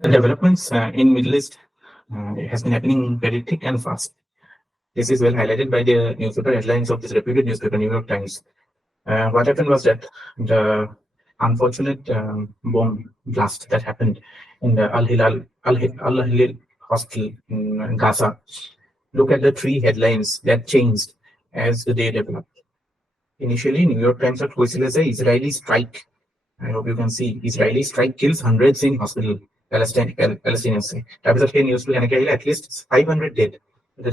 The developments in Middle East has been happening very thick and fast. This is well highlighted by the newspaper headlines of this reputed newspaper, New York Times. What happened was that the unfortunate bomb blast that happened in the Al Hilal hospital in Gaza. Look at the three headlines that changed as the day developed. Initially, New York Times had posted as a Israeli strike. I hope you can see Israeli strike kills hundreds in hospital. Palestinians say. তাৰপিছত সেই নিউজটো এনেকৈ আহিলে at least 500 dead.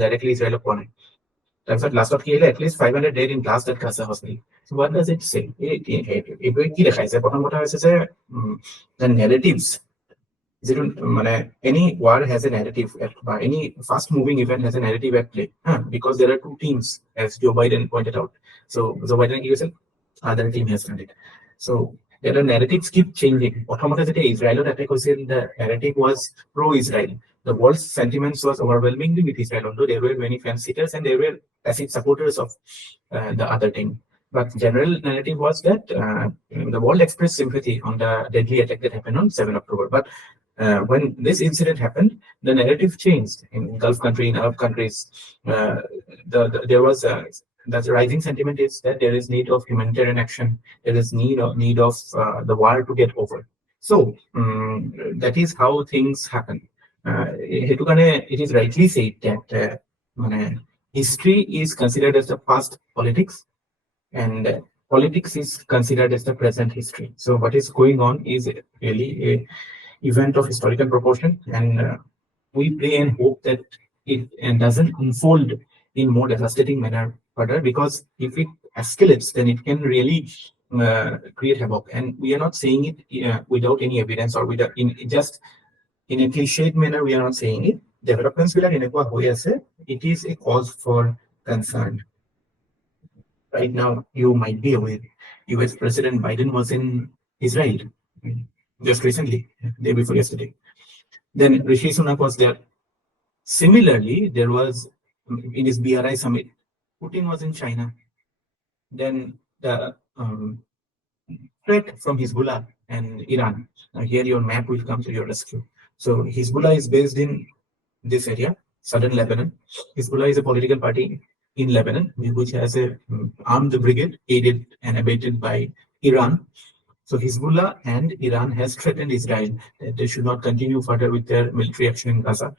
Directly Israel পোৱা নাই. তাৰপিছত লাষ্টত কি আহিলে at least 500 dead in blast at Gaza hospital. So what does it say? এইটোৱে কি দেখাইছে? প্ৰথম কথা হৈছে যে the narratives যিটো মানে any war has a narrative বা any fast moving event has a narrative at play because there are two teams as Joe Biden pointed out. So Joe Biden কি কৈছিল? Other team has done it. So the narratives keep changing. প্ৰথমতে যেতিয়া ইজৰাইলত এটেক হৈছিল, the narrative was pro-Israel. The world's sentiments was overwhelmingly with Israel, although there were many fence-sitters and there were passive supporters of the other team. But general narrative was that the world expressed sympathy on the deadly attack that happened on 7 October. But when this incident happened, the narrative changed in Gulf country, in Arab countries. There was the rising sentiment is that there is need of humanitarian action. There is need of the war to get over. So that is how things happen. It is rightly said that history is considered as the past politics, and politics is considered as the present history. So what is going on is really a event of historical proportion, and we pray and hope that it doesn't unfold in more devastating manner further, because if it escalates, then it can really create havoc. And we are not saying it without any evidence or without just in a cliched manner. We are not saying it. Developments will it is a cause for concern. Right now, you might be aware, US President Biden was in Israel just recently, day before yesterday. Then Rishi Sunak was there. Similarly, there was in his BRI summit, Putin was in China. Then the threat from Hezbollah and Iran. Now here your map will come to your rescue. So Hezbollah is based in this area, southern Lebanon. Hezbollah is a political party in Lebanon, which has a armed brigade aided and abetted by Iran. So Hezbollah and Iran has threatened Israel that they should not continue further with their military action in Gaza.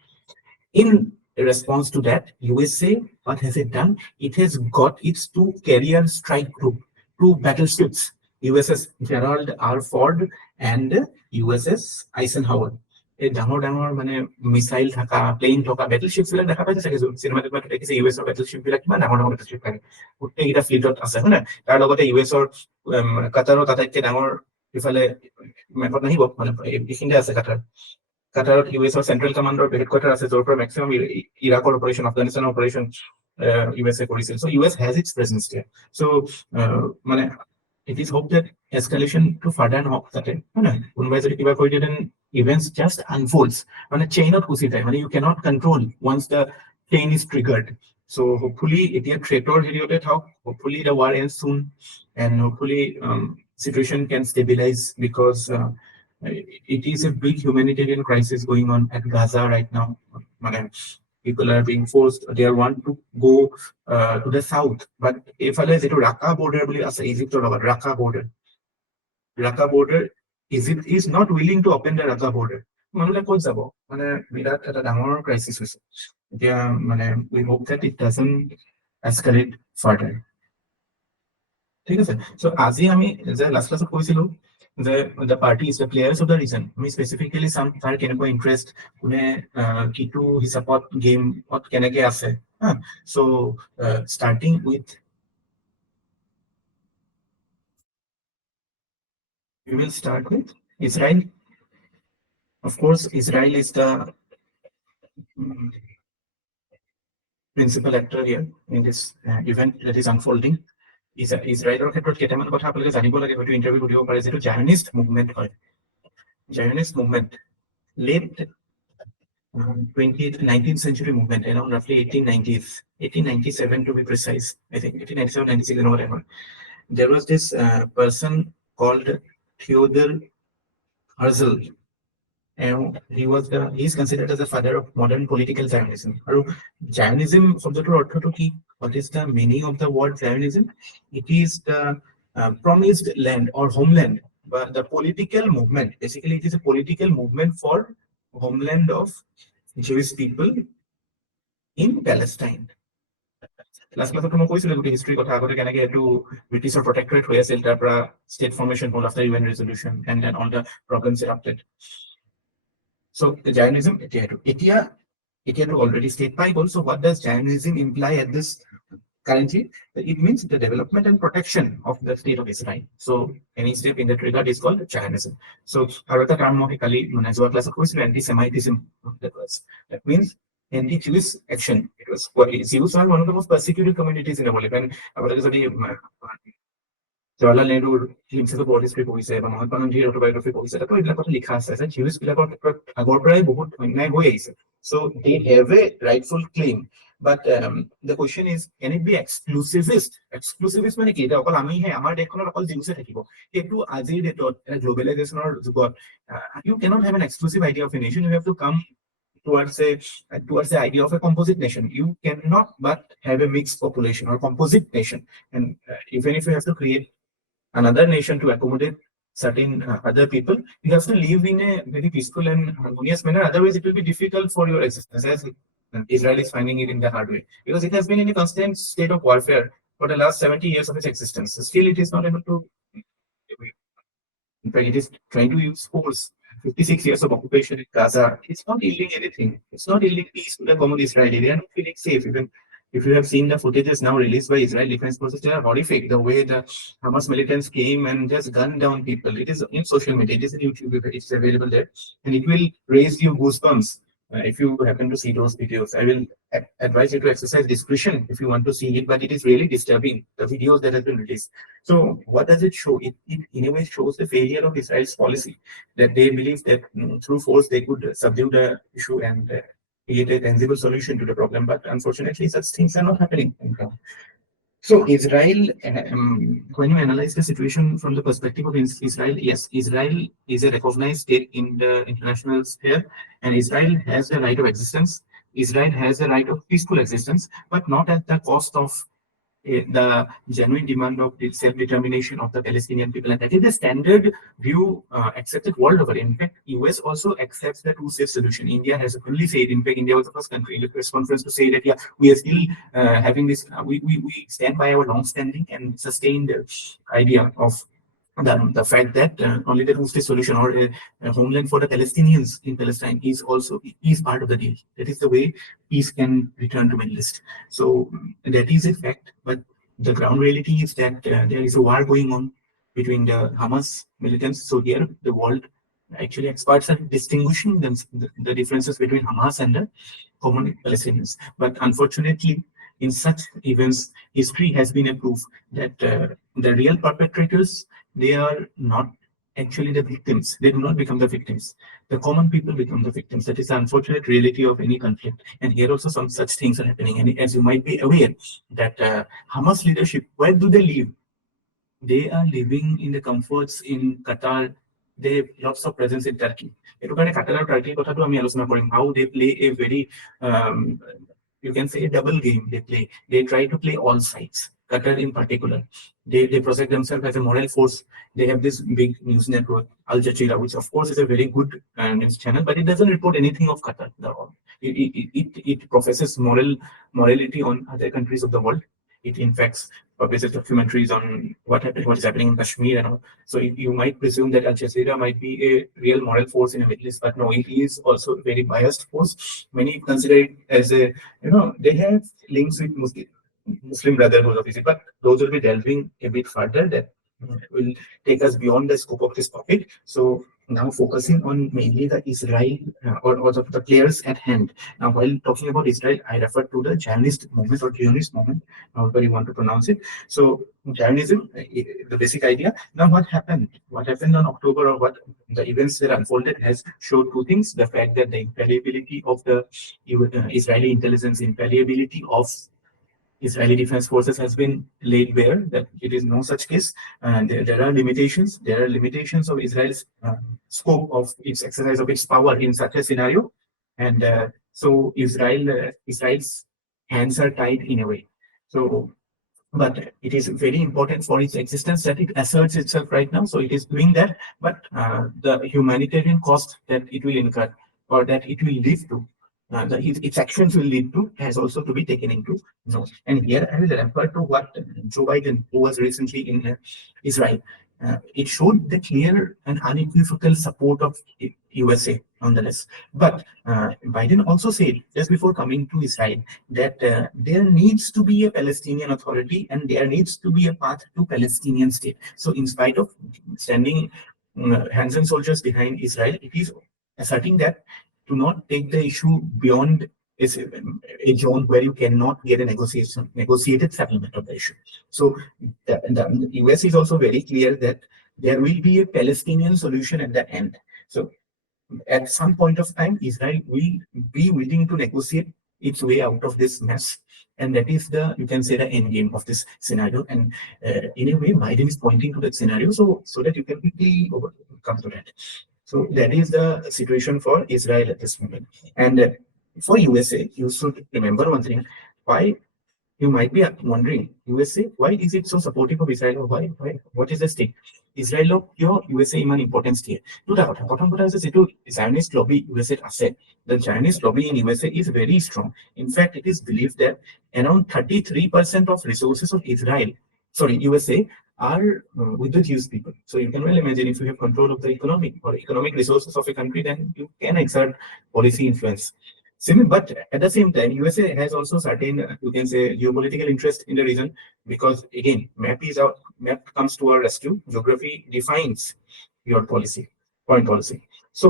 In response to that, USA, what has it done? It has got its two carrier strike group, two battleships, USS Gerald R. Ford and USS Eisenhower. এই ডাঙৰ ডাঙৰ মানে missile থকা plane থকা বেটেলশিপছ বিলাক দেখা পাইছে চাগে চিনেমাত দেখিছে ইউএছ ৰ বেটেলশিপ বিলাক কিমান ডাঙৰ ডাঙৰ বেটেলশিপ থাকে গোটেইকেইটা ফ্লিটত আছে হয় না তাৰ লগতে ইউএছ ৰ কাটাৰত আটাইতকৈ ডাঙৰ ইফালে মেপত নাহিব মানে এইখিনিতে আছে কাটাৰত ইউএছ ৰ চেন্ট্ৰেল কমাণ্ডৰ হেডকোৱাৰ্টাৰ আছে য'ৰ পৰা মেক্সিমাম ইৰাকৰ অপাৰেশ্যন আফগানিস্তানৰ অপাৰেশ্যন ইউএছএ কৰিছিল so US has its presence there so মানে it is hoped that escalation to further নহওক তাতে হয় না কোনোবাই যদি কিবা কৰি দিয়ে then events just unfolds মানে chainত গুচি যায় মানে you cannot control once the chain is triggered so hopefully এতিয়া threator হেৰিয়তে থাকক hopefully the war ends soon and hopefully situation can stabilize because it is a big humanitarian crisis going on at Gaza right now. People are being forced, they want to go to the south, but if I say to Raqqa border, Egypt or Raqqa border, Egypt is not willing to open the Raqqa border. Crisis. We hope that it doesn't escalate further. So as last class the parties, the players of the region, specifically some are interest kitu hisapot game what keneke ase so starting with we will start with Israel. Of course, Israel is the principal actor here in this event that is unfolding. ইজৰাইলৰ ক্ষেত্ৰত কেইটামান কথা আপোনালোকে জানিব লাগে হয়তো interview কৰিব পাৰে যেটো জায়নিষ্ট মুভমেন্ট হয় জায়নিষ্ট movement late 19th century movement around roughly 1890s 1897 to be precise I think 1897 96 and whatever there was this person called Theodor Herzl and he's considered as the father of modern political Zionism. আৰু Zionism শব্দটোৰ অৰ্থটো কি? What is the meaning of the word Zionism? It is the promised land or homeland, but the political movement. Basically, it is a political movement for homeland of Jewish people in Palestine. Last class মই কৈছিলো গোটেই হিষ্ট্ৰীৰ কথা আগতে কেনেকে এইটো ব্ৰিটিছৰ প্ৰটেক্টৰেট হৈ আছিল, তাৰ পৰা ষ্টেট ফৰ্মেশ্যন হ'ল after UN resolution, and then all the problems erupted. So the Zionism এতিয়াতো already state pi goal. So what does Zionism imply at this currently? It means the development and protection of the state of Israel. So any step in that regard is called Zionism. So আৰু এটা term মই কালি মানে যোৱা ক্লাছত কৈছিলো, anti-Semitism. That means anti-Jewish action. It was Jews are one of the most persecuted communities in the world. And যদি জৱাহৰলাল নেহৰুৰ হিমছেছ of world history পঢ়িছে বা মহাত্মা গান্ধীৰ অটোবায়োগ্ৰাফি পঢ়িছে, তাতো এইবিলাক কথা লিখা আছে যে জিউছ বিলাকৰ ক্ষেত্ৰত আগৰ পৰাই বহুত অন্যায় হৈ আহিছে. So they have a rightful claim, but the question is, can it be exclusivist? Exclusivist মানে কি? এটা অকল আমিহে, আমাৰ দেশখনত অকল জিউছে থাকিব, সেইটো আজিৰ ডেটত গ্লোবেলাইজেশ্যনৰ যুগত you cannot have an exclusive idea of a nation. You have to come towards the idea of a composite nation. You cannot but have a mixed population or composite nation, and even if you have to create another nation to accommodate certain other people, you have to live in a very peaceful and harmonious manner. Otherwise, it will be difficult for your existence, as Israel is finding it in the hard way, because it has been in a constant state of warfare for the last 70 years of its existence. Still, it is not able to. In fact, it is trying to use force. 56 years of occupation in Gaza. It's not yielding anything. It's not yielding peace to the common Israeli. They are not feeling safe. Even if you have seen the footages now released by Israel Defense Forces, they are horrific. The way the Hamas militants came and just gunned down people. It is in social media. It is in YouTube. It's available there, and it will raise you goosebumps if you happen to see those videos. I will advise you to exercise discretion if you want to see it, but it is really disturbing, the videos that have been released. So what does it show? It in a way shows the failure of Israel's policy, that they believe that through force they could subdue the issue and create a tangible solution to the problem. But unfortunately, such things are not happening. So Israel, when you analyze the situation from the perspective of Israel, yes, Israel is a recognized state in the international sphere, and Israel has the right of existence. Israel has the right of peaceful existence, but not at the cost of the genuine demand of the self-determination of the Palestinian people. And that is the standard view accepted world over. In fact, US also accepts the two-state solution. India has openly said, in fact, India was the first country in the press conference to say that, yeah, we are still having this, we stand by our long-standing and sustained idea of the fact that only the two-state solution or a homeland for the Palestinians in Palestine is part of the deal. That is the way peace can return to Middle East. So that is a fact, but the ground reality is that there is a war going on between the Hamas militants. So here the world, actually experts are distinguishing the differences between Hamas and the common Palestinians. But unfortunately, in such events, history has been a proof that the real perpetrators, they are not actually the victims. They do not become the victims. The common people become the victims. That is the unfortunate reality of any conflict. And here also some such things are happening. And as you might be aware that Hamas leadership, where do they live? They are living in the comforts in Qatar. They have lots of presence in Turkey. Etu karone Qatar and Turkey kotha to ami alochona korim, how they play a very you can say a double game they play. They try to play all sides. Qatar in particular, they project themselves as a moral force. They have this big news network, Al Jazeera, which of course is a very good news channel, but it doesn't report anything of Qatar. It professes morality on other countries of the world. It in fact publishes documentaries on what is happening in Kashmir and all. So you might presume that Al Jazeera might be a real moral force in the Middle East, but no, it is also a very biased force. Many consider it as a, they have links with Muslim Brotherhood of Egypt, but those will be delving a bit further. That will take us beyond the scope of this topic. So now focusing on mainly the Israel or the players at hand. Now, while talking about Israel, I refer to the Zionist movement or Zionist movement, however you want to pronounce it. So Zionism, the basic idea. Now, what happened? What happened on October, or what the events that unfolded has showed two things: the fact that the infallibility of the Israeli intelligence, infallibility of Israeli Defense Forces has been laid bare that it is no such case, and there are limitations. There are limitations of Israel's scope of its exercise of its power in such a scenario, and so Israel's hands are tied in a way. So, but it is very important for its existence that it asserts itself right now. So it is doing that, but the humanitarian cost that it will incur or that it will lead to, its actions will lead to, has also to be taken into note. And here I will refer to what Joe Biden, who was recently in Israel, it showed the clear and unequivocal support of USA nonetheless. But Biden also said just before coming to Israel that there needs to be a Palestinian Authority and there needs to be a path to Palestinian state. So in spite of standing hands and soldiers behind Israel, it is asserting that to not take the issue beyond a zone where you cannot get a negotiated settlement of the issue. So the US is also very clear that there will be a Palestinian solution at the end. So at some point of time, Israel will be willing to negotiate its way out of this mess. And that is the, you can say, the end game of this scenario. And in a way, Biden is pointing to that scenario so that you can quickly come to that. So that is the situation for Israel at this moment. And for USA, you should remember one thing. Why you might be wondering, USA, why is it so supportive of Israel? Or why? What is the stake? Israel কিয় USA ইমান importance দিয়ে? দুটা কথা। প্ৰথম কথা হৈছে যিটো Zionist lobby USA আছে, the Zionist lobby in USA is very strong. In fact, it is believed that around 33% of resources of USA are with the Jewish people. So you can well imagine, if you have control of the economic resources of a country, then you can exert policy influence. But at the same time, USA has also certain, you can say, geopolitical interest in the region, because again, map comes to our rescue. Geography defines your foreign policy. So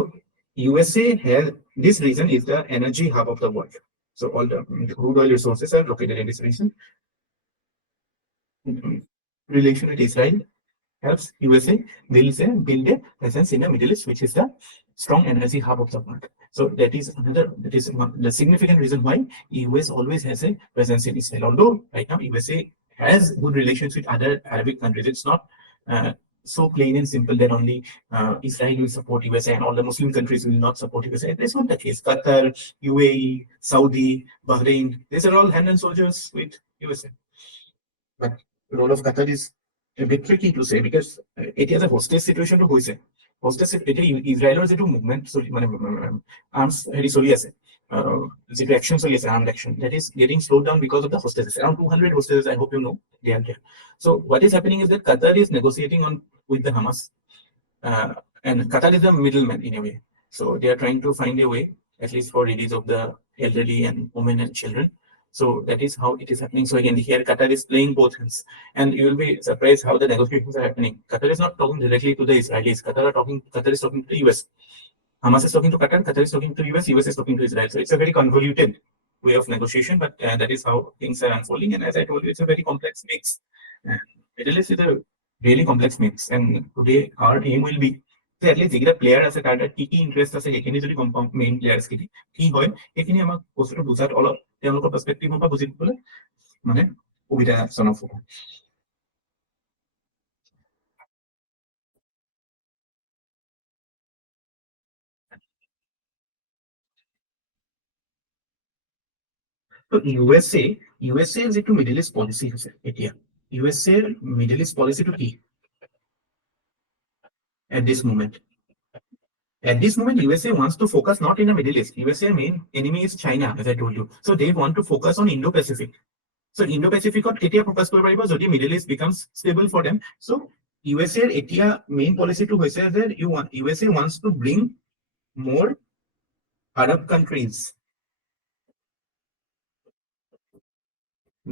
USA has, this region is the energy hub of the world. So all the crude oil resources are located in this region. Relation with Israel helps USA build a presence in the Middle East, which is the strong energy hub of the world. So that is the significant reason why US always has a presence in Israel. Although right now USA has good relations with other Arabic countries, it's not so plain and simple that only Israel will support USA and all the Muslim countries will not support USA. That's not the case. Qatar, UAE, Saudi, Bahrain, these are all hand and soldiers with USA. But the role of Qatar is a bit tricky to say, because it has a hostage situation to hoise. Hostage Israeler যেটো movement মানে arms হেৰি চলি আছে, যেটো action চলি আছে, armed action, that is getting slowed down because of the hostages. Around 200 hostages, I hope you know, they are there. So what is happening is that Qatar is negotiating with the Hamas, and Qatar is the middleman in a way. So they are trying to find a way, at least for release of the elderly and women and children. So that is how it is happening. So again, here Qatar is playing both hands, and you will be surprised how the negotiations are happening. Qatar is not talking directly to the Israelis. Qatar is talking to the US. Hamas is talking to Qatar. Qatar is talking to US. US is talking to Israel. So it's a very convoluted way of negotiation, but that is how things are unfolding. And as I told you, it's a very complex mix. Middle East is a really complex mix, and today our aim will be at least যিকেইটা player আছে তাৰ কি interest আছে সেইখিনি যদি গম পাওঁ, main players খিনি কি হয়, সেইখিনি আমাক বস্তুটো বুজাত অলপ তেওঁলোকৰ পাৰ্সপেক্টিভৰ পৰা বুজি পাবলৈ মানে সুবিধাজনক হ'ব। তো USA যেটো মিডল ইষ্ট পলিচি হৈছে এতিয়া, USA মিডল ইষ্ট পলিচিটো কি at this moment? At this moment, USA wants to focus not in the Middle East. USA main enemy is China, as I told you. So they want to focus on Indo-Pacific. So Indo-Pacific ketia focus korba paribo jodi Middle East becomes stable for them. So USA etia main policy to hoise that USA wants to bring more Arab countries,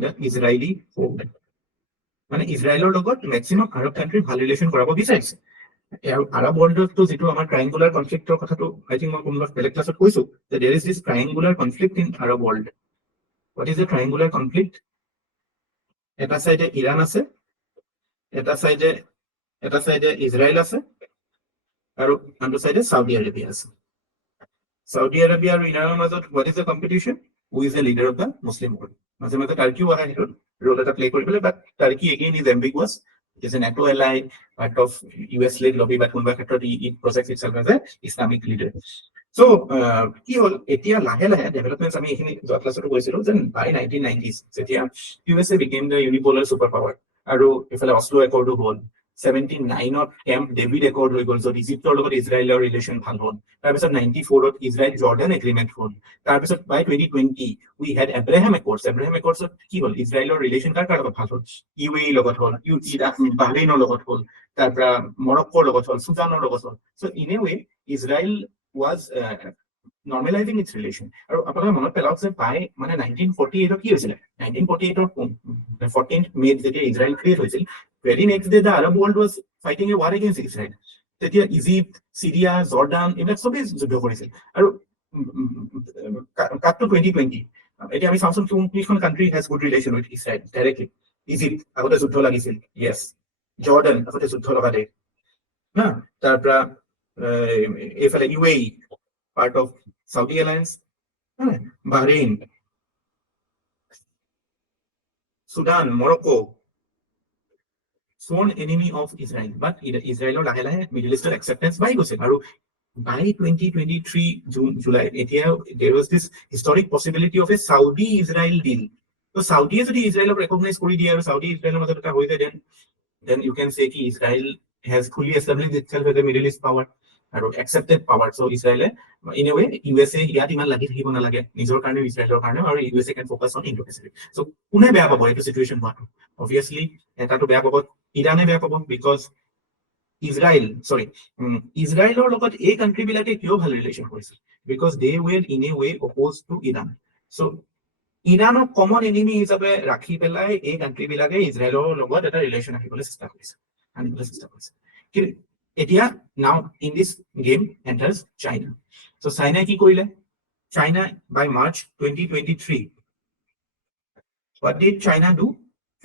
the Israeli fold. মানে ইজৰাইলৰ লগত maximum Arab country ভাল relation কৰাব বিচাৰিছে। Arab world to যিটো আমাৰ ট্ৰায়াঙ্গুলাৰ কনফ্লিক্টৰ কথাটো I think মই কোনোবা বেলেগ ক্লাছত কৈছো, that there is this triangular conflict in Arab world. What is the triangular conflict? এটা সাইডে ইরান আছে, এটা সাইডে ইজরাইল আছে, আৰু আনটো সাইডে সাউদি আৰবিয়া আছে। Saudi Arabia আৰু ইৰাণৰ মাজত what is the competition? Who is the leader of the Muslim world? মাজে মাজে টাৰ্কিও আহে সেইটো ৰোল এটা প্লে কৰি পেলাই, but Turkey again is ambiguous, it is a NATO ally, part of US led lobby, but কোনোবা ক্ষেত্ৰত it projects itself as a Islamic leader. চ' কি হ'ল এতিয়া লাহে লাহে ডেভেলপমেণ্টছ আমি এইখিনি যোৱা ক্লাছতো কৈছিলো যে বাই 1990s যেতিয়া USA became the unipolar super power, আৰু এইফালে অশ্লো একৰ্ডো হ'ল, 79ত কেম্প ডেভিড একৰ্ড হৈ গ'ল, য'ত ইজিপ্তৰ লগত ইজৰাইলৰ ৰিলেশ্যন ভাল হ'ল, তাৰপিছত 94ত ইজৰাইল জৰ্ডান এগ্ৰিমেণ্ট হ'ল, তাৰপিছত by 2020 we head Abraham একৰ্ডছ। Abraham একৰ্ডছত কি হ'ল, ইজৰাইলৰ ৰিলেশ্যন কাৰ লগত ভাল হ'ল, UAE লগত হ'ল, বাহৰেইনৰ লগত হ'ল, তাৰপৰা মৰক্কোৰ লগত হ'ল, চুডানৰ লগত হ'ল। So' in a way Israel was normalizing its relation. আৰু আপোনালোকে মনত পেলাওক যে বাই মানে 1948 কি হৈছিলে, 1948 14th May যেতিয়া ইজৰাইল ক্ৰিয়েট হৈছিল, very next day the Arab world was fighting a war against Israel. তেতিয়া ইজিপ্ত, চিৰিয়া, জৰ্ডান এইবিলাক চবেই যুদ্ধ কৰিছিল। আৰু কাট টু 2020 এতিয়া আমি চাওঁচোন কোনখন country hedge good relation with Israel directly. Egypt আগতে যুদ্ধ লাগিছিল, য়েছ। জৰ্ডান আগতে যুদ্ধ লগা দেশ হা, তাৰপৰা এইফালে UAE part of Saudi Alliance, Bahrain, Sudan, Morocco, sworn enemy of Israel, but Israel lahe lahe Middle Eastern acceptance by গৈছে। আৰু by 2023 June, July, there was this historic possibility of a Saudi-Israel deal. So Saudi যদি ইজৰাইলক recognize কৰি দিয়ে আৰু Saudi ইজৰাইলৰ মাজত এটা হৈ যায়, then you can say ki Israel has fully established itself as a Middle East power আৰু accepted power. So ইজৰাইলে in a way USA ইয়াত ইমান লাগি থাকিব নালাগে নিজৰ কাৰণে, ইজৰাইলৰ কাৰণে, আৰু USA can focus on Indo-Pacific. So কোনে বেয়া পাব এইটো situation হোৱাটো? Obviously এটাটো বেয়া পাব, ইৰাণে বেয়া পাব, because ইজৰাইলৰ লগত এই কাণ্ট্ৰি বিলাকে কিয় ভাল ৰিলেশ্যন কৰিছিল? Because they were in a way opposed to Iran. So ইৰাণক কমন এনিমি হিচাপে ৰাখি পেলাই এই কাণ্ট্ৰি বিলাকে ইজৰাইলৰ লগত এটা ৰিলেশ্যন আনিবলৈ চেষ্টা কৰিছে। কিন্তু এতিয়া now in this game enters China. So China কি কৰিলে? China by March 2023, what did China do?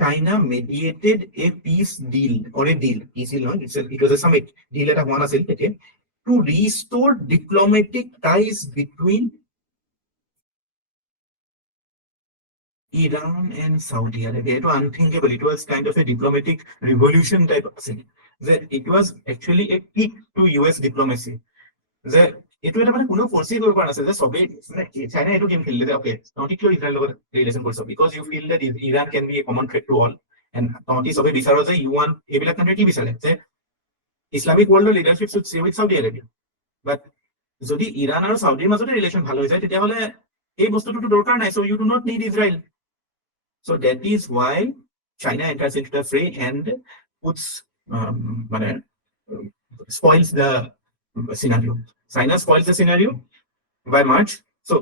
China mediated a peace deal, or a deal, it was a summit deal at one আছিল তেতিয়া, to restore diplomatic ties between Iran and Saudi Arabia. It was unthinkable. It was kind of a diplomatic revolution type of thing. It was actually a peak to US diplomacy. যে এইটো এটা মানে কোনো ফৰ্চি কৰিব পৰা নাছিল যে চবেই চাইনা এইটো গেম খেলিলে যে অকে তহঁতি কিয় ইজৰাইলৰ লগত ৰিলেশ্যন কৰিছ, because you feel that Iran can be a common threat to all, and তহঁতি চবেই বিচাৰ যে ইউ ৱান্ট, এইবিলাক কাণ্ট্ৰি কি বিচাৰে যে ইছলামিক ৱৰ্ল্ডৰ leadership should see with Saudi Arabia. But যদি ইৰাণ আৰু চাউদিৰ মাজতে ৰিলেশ্যন ভাল হৈ যায় তেতিয়াহ'লে এই বস্তুটোতো দৰকাৰ নাই। So' you do not need Israel. So' that is why China enters into the fray and puts মানে spoils the scenario. China spoils the scenario by March. So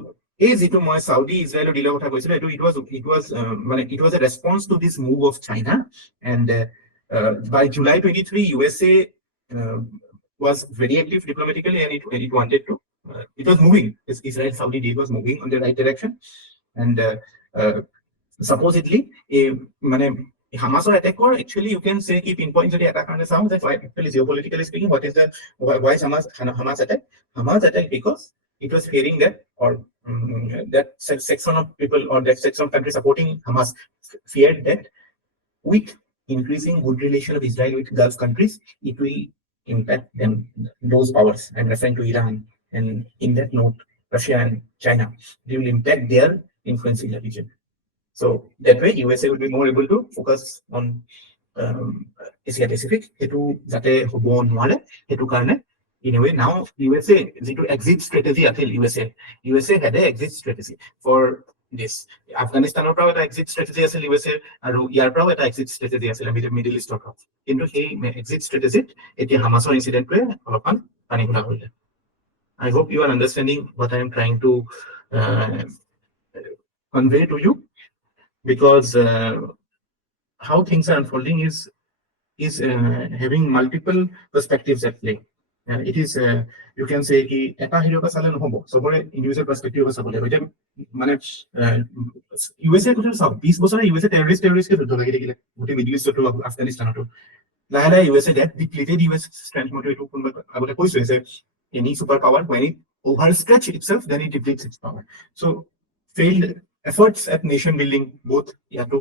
is it my Saudi Israel deal কথা কৈছিল, it was a response to this move of China, and by July 23 USA was very active diplomatically, and it wanted to it was moving, this Israel Saudi deal was moving on the right direction, and supposedly মানে Hamas or attack, or actually you can say keep pinpoint the attack on the sound that actually geopolitically speaking, what is the why is Hamas attack? Hamas attack because it was fearing that, or that section of people or that section of countries supporting Hamas feared that with increasing good relation of Israel with Gulf countries, it will impact them, those powers. I'm referring to Iran, and in that note Russia and China, they will impact their influence in the region. So that way USA will be more able to focus on Asia Pacific. Hetu jate hobo nware, hetu karone in a way now USA jitu exit strategy athil, USA had a exit strategy for this. Afghanistan or eta exit strategy asil USA, aru yar prao eta exit strategy asil Middle East or into he exit strategy etia Hamas incident pe olopan pani hula hoile. I hope you are understanding what I am trying to convey to you, because how things are unfolding is having multiple perspectives at play. It is you can say ki eta hero ka sale nohobo, sobore individual perspective ka sabole hoite mane USA kothar sab 20 বছরে USA terrorist ke যুদ্ধ লাগি থাকিলে গোটে middle East to Afghanistan to লাহে লাহে USA that depleted US strength মতে এটো কোনবা আগতে কৈছো যে any super power when it overstretch itself then it depletes its power. So failed efforts at nation building both ইয়াতো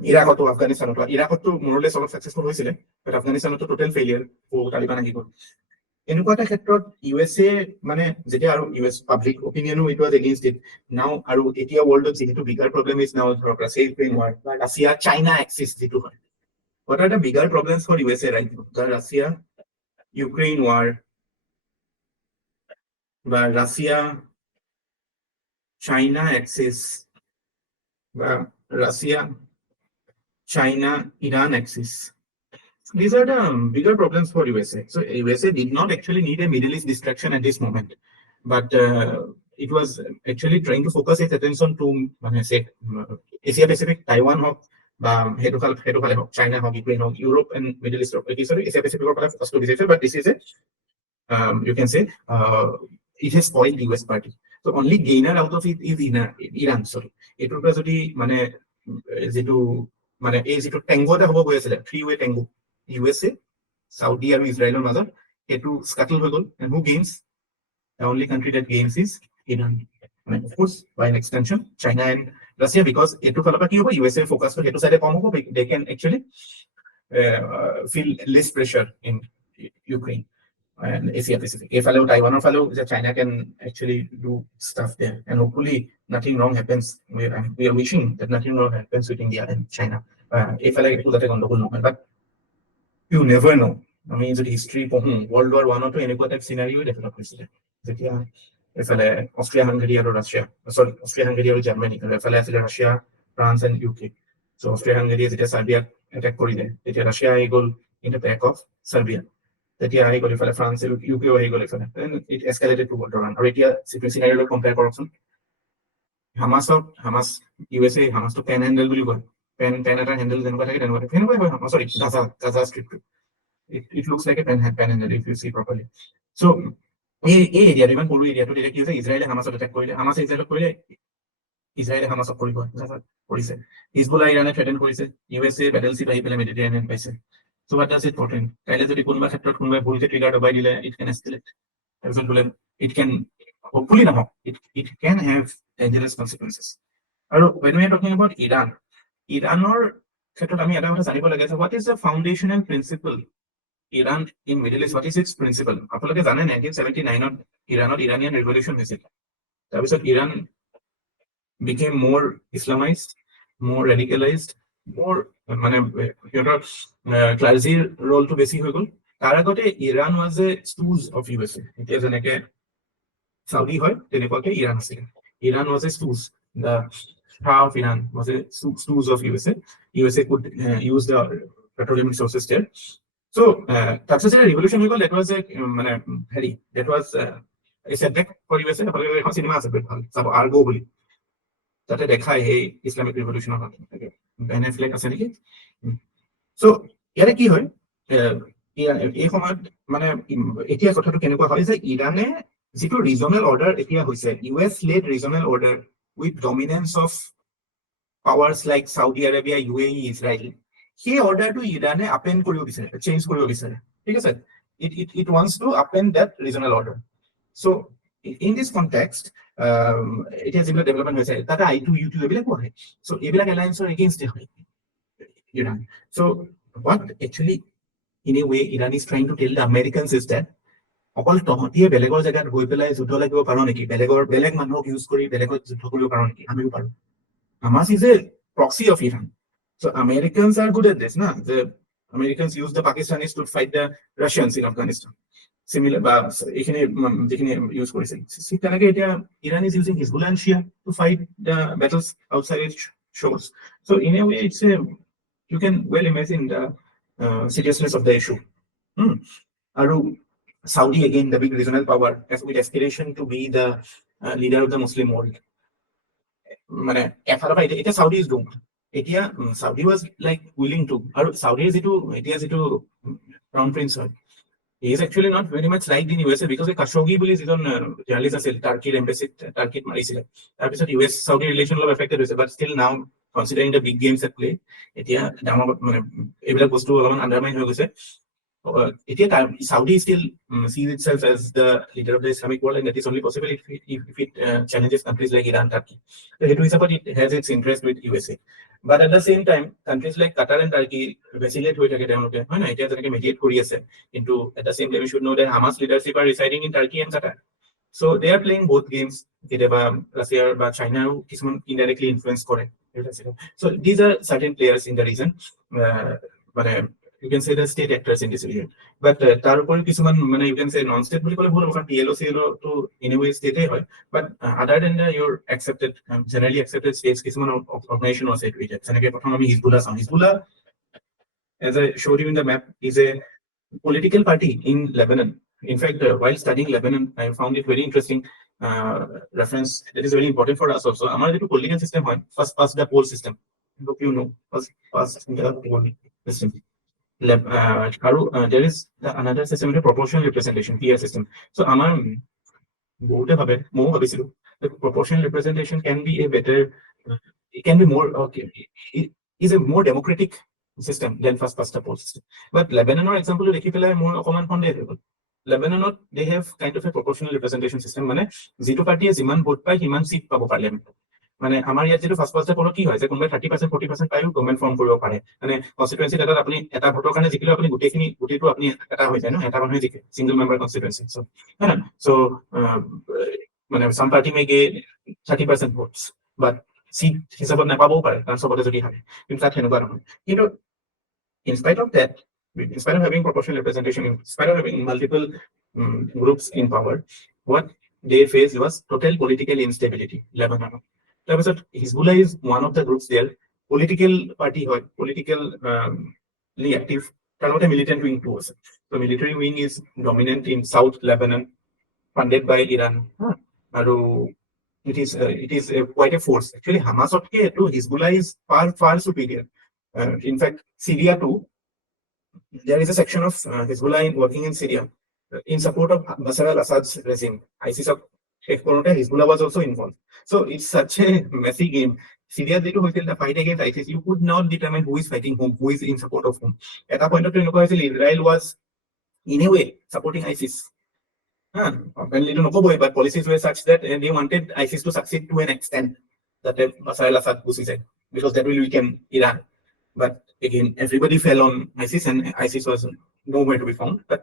ইৰাকতো আফগানিস্তানতো ইৰাকতো more or less অলপ successful হৈছিলে but আফগানিস্তানতো total failure তালিবান আহি গ'ল এনেকুৱা এটা ক্ষেত্ৰত USA মানে যেতিয়া আৰু US পাব্লিক অপিনিয়নো ইট ওয়াজ এগেইনষ্ট ইট নাও আৰু এতিয়া ওয়াৰ্ল্ডত যেহেতু বিগাৰ প্ৰবলেম ইজ নাও ধৰক ৰাছিয়া war ৰাছিয়া চাইনা এক্সিস যেটো হয় what are the bigger problems for USA right now the Russia Ukraine war বা Russia China axis বা Russia China Iran axis these are the bigger problems for USA so USA did not actually need a Middle East distraction at this moment but it was actually trying to focus its attention to say Asia Pacific Taiwan hoc বা হেতু ফালে হোক চাইনা হোক Ukraine হোক Europe and Middle East sorry Asia পেচিফিকৰ পৰা focus কৰি দিছে but this is a you can say it has spoiled the US party so only gainer out of it is Iran sorry এটোৰ পৰা যদি মানে যেটো মানে এই যেটো টেংগো এটা হ'ব গৈ আছিল থ্ৰী ৱে টেংগো USA Saudi আৰু ইজৰাইলৰ মাজত এটো স্কাটল হৈ গ'ল and who gains the only country that gains is Iran and of course by an extension China and Russia because eto falapa ki hobo USA focus to eto side kom hobo they can actually feel less pressure in Ukraine and Asia Pacific if allow Taiwan or follow China can actually do stuff there and hopefully nothing wrong happens we are wishing that nothing wrong happens with India and China if allow eto jate gondogol no but you never know I mean the history World War I or two এনেকুৱা type scenario develop হৈছিলে যেতিয়া এফালে Austria Hungary আৰু Russia sorry Austria Hungary আৰু Germany আৰু এফালে আছিল Russia France and UK so Austria Hungary যেতিয়া সার্বিয়া অ্যাটাক কৰিলে তেতিয়া ৰাছিয়া আহি গ'ল in the back of Serbia তেতিয়া আহি গ'ল এফালে ফ্ৰান্স আৰু UK আহি গ'ল এফালে দেন ইট এসকেলেটেড টু ওয়াৰ আৰু এতিয়া সিনাৰিঅ কম্পেয়াৰ কৰকচোন হামাস USA হামাসটো পেন হ্যান্ডেল বুলি কয় পেন এটা হ্যান্ডেল যেনেকুৱা থাকে তেনেকুৱা হয় sorry Gaza strip it looks like a pen handle if you see properly so এই এরিয়া ইমান সৰু এৰিয়াটো তেতিয়া কি হৈছে ইজৰাইলে হামাসক এটাক কৰিলে হামাস ইজৰাইলক কৰিলে ইজৰাইলে হামাসক কৰিব কৰিছে হিজবুল্লাহ ইৰানে থ্ৰেটেন কৰিছে USA বেটেলশিপ আহি পেলাই মেডিটেৰিয়ানিয়ান পাইছে so what does it portend কাইলে যদি কোনোবা ক্ষেত্ৰত কোনোবাই ভুলকে ট্ৰিগাৰ দবাই দিলে it can escalate তাৰপিছত বোলে it can hopefully নহওক it can have dangerous consequences আৰু when we are talking about ইৰানৰ ক্ষেত্ৰত আমি এটা কথা জানিব লাগে যে what is the foundational principle Iran in Middle East, what is its principle? আপোনালোকে জানে 1979 ইরানত Iranian revolution হৈছিল তাৰপিছত Iran became more Islamized, more radicalized, more মানে সিহঁতৰ ক্লাৰ্জিৰ ৰোলটো বেছি হৈ গ'ল তাৰ আগতে Iran was a stooge of USA এতিয়া যেনেকে সাউদি হয় তেনেকুৱাকে Iran আছিল Iran was a stooge the Shah of Iran was a stooge of USA could use the petroleum resources there so that's a revolution that was a that was a setback for USA এখন cinema আছে বহুত ভাল সব আর্গো বলি তাতে দেখায় এই Islamic রিভলিউশনৰ কথা বেন এফ্লেক আছে নেকি সো ইয়াৰে কি হয় এই সময়ত মানে এতিয়া কথাটো কেনেকুৱা হয় যে ইৰানে যেটো ৰিজনাল অৰ্ডাৰ এতিয়া হৈছে US led regional order with dominance of powers like Saudi Arabia UAE Israel সেই অৰ্ডাৰটো ইৰানে আপেন্ড কৰিব বিচাৰে চেঞ্জ কৰিব বিচাৰে ঠিক আছে it wants to append that regional order so in this context it has been development হৈছে তাতে I2 U2 এইবিলাক হয় so এইবিলাক alliance against Iran so what actually in a way Iran is trying to tell the Americans is that অকল তহতিয়ে বেলেগৰ জায়গাত গৈ পেলাই যুদ্ধ লাগিব পাৰো নেকি বেলেগ মানুহক ইউজ কৰি বেলেগত যুদ্ধ কৰিব পাৰো নেকি আমিও পাৰো Hamas is a proxy of Iran so Americans are good at this the Americans use the Pakistanis to fight the Russians in Afghanistan similar বা এখানে যেখানে ইউজ কৰিছে তেনেকৈ এতিয়া Iran is using Hezbollah and Shia to fight the battles outside its shores so in a way it's a you can well imagine the seriousness of the issue আৰু Saudi again the big regional power with aspiration to be the leader of the Muslim world মানে এফালৰ পৰা এতিয়া Saudi is doomed এতিয়া Saudi was like willing to আৰু Saudi এতিয়া যেটো crown prince হয় he is actually not very much liked in USA because Khashoggi বুলি যিজন জাৰ্নালিষ্ট আছিল টাৰ্কিৰ এম্বাসিত টাৰ্কিত মাৰিছিলে তাৰপিছত US Saudi relation অলপ affected হৈছে but still now considering the big games at play এতিয়া ডাঙৰ মানে এইবিলাক বস্তু অলপমান আন্ডাৰমাইন হৈ গৈছে Saudi still sees itself as the leader of the Islamic world, and that is only possible if it challenges countries like Iran, Turkey. So it has its interest with USA. But at the same time, countries like Qatar and Turkey vacillate হৈ থাকে তেওঁলোকে হয় না এতিয়া যেনেকৈ mediate কৰি আছে কিন্তু at the same time we should know that Hamas leadership are residing in Turkey and Qatar. So they are playing both games. কেতিয়াবা Russia বা China কিছুমান indirectly influence কৰে. So these are certain players in the region. মানে you can say the state actors in this region. But তাৰ উপৰি কিছুমান মানে you can say non-state বুলি ক'লে ভুল হ'ব কাৰণ PLO CLO to anyway state হয়. But other than your accepted generally accepted states কিছুমান organization আছে এইটো এতিয়া যেনেকৈ প্ৰথম আমি হিজবুল্লাহ চাওঁ Hezbollah as I showed you in the map is a political party in Lebanon. In fact, while studying Lebanon, I found it very interesting reference that is very important for us also. Our political system, first past the poll system. Hope you know, first past the poll system. There is another system, proportional representation, PR system. So, the proportional representation can be a better, it can be more, okay, it is a more democratic system than first past the poll system. But Lebanon, for example, more common fundamental. Lebanon, they have kind of a proportional representation system. মানে যিটো পাৰ্টিয়ে যিমান vote পায় সিমান seat পাব পাৰ্লিয়ামেণ্টত মানে আমাৰ ইয়াত যেটো ফাৰ্স্ট পাষ্ট পলো কি হয় যে কোনোবাই 30% 40% পায়ও গভৰ্নমেন্ট ফৰ্ম কৰিব পাৰে মানে কনস্টিটুৱেন্সি এটাত আপুনি এটা ভোটৰ কাৰণে জিকিলেও আপুনি গোটেইটো আপুনি এটা হৈ যায় ন এটা মানুহে জিকে সিঙ্গল মেম্বাৰ কনস্টিটুৱেন্সি সো হয় না সো মানে some party may get 30% votes but seat হিচাপত নাপাবও পাৰে কাৰণ সবতে যদি হয় কিন্তু তাত হেনেকুৱা নহয় কিন্তু in spite of that in spite of having proportional representation, in spite of having multiple groups in power, what they faced was total political instability. Lebanon. Hezbollah is one of the groups there. Political party, politically active. A militant wing too. The military wing is dominant in South Lebanon, funded by Iran. It is quite a force. Actually, Hamas to Hezbollah is far superior. In fact, Syria too. There is a section of Hezbollah working in Syria in support of Bashar al-Assad's regime. ISIS of Hezbollah was also involved. So it's such a messy game. Syria did the fight against ISIS. You could not determine who is fighting whom, who is in support of whom. At a point of time, Israel was in a way supporting ISIS. But policies were such that they wanted ISIS to succeed to an extent that Bashar al-Assad said, because that will weaken Iran. But again, everybody fell on ISIS, and ISIS was nowhere to be found. But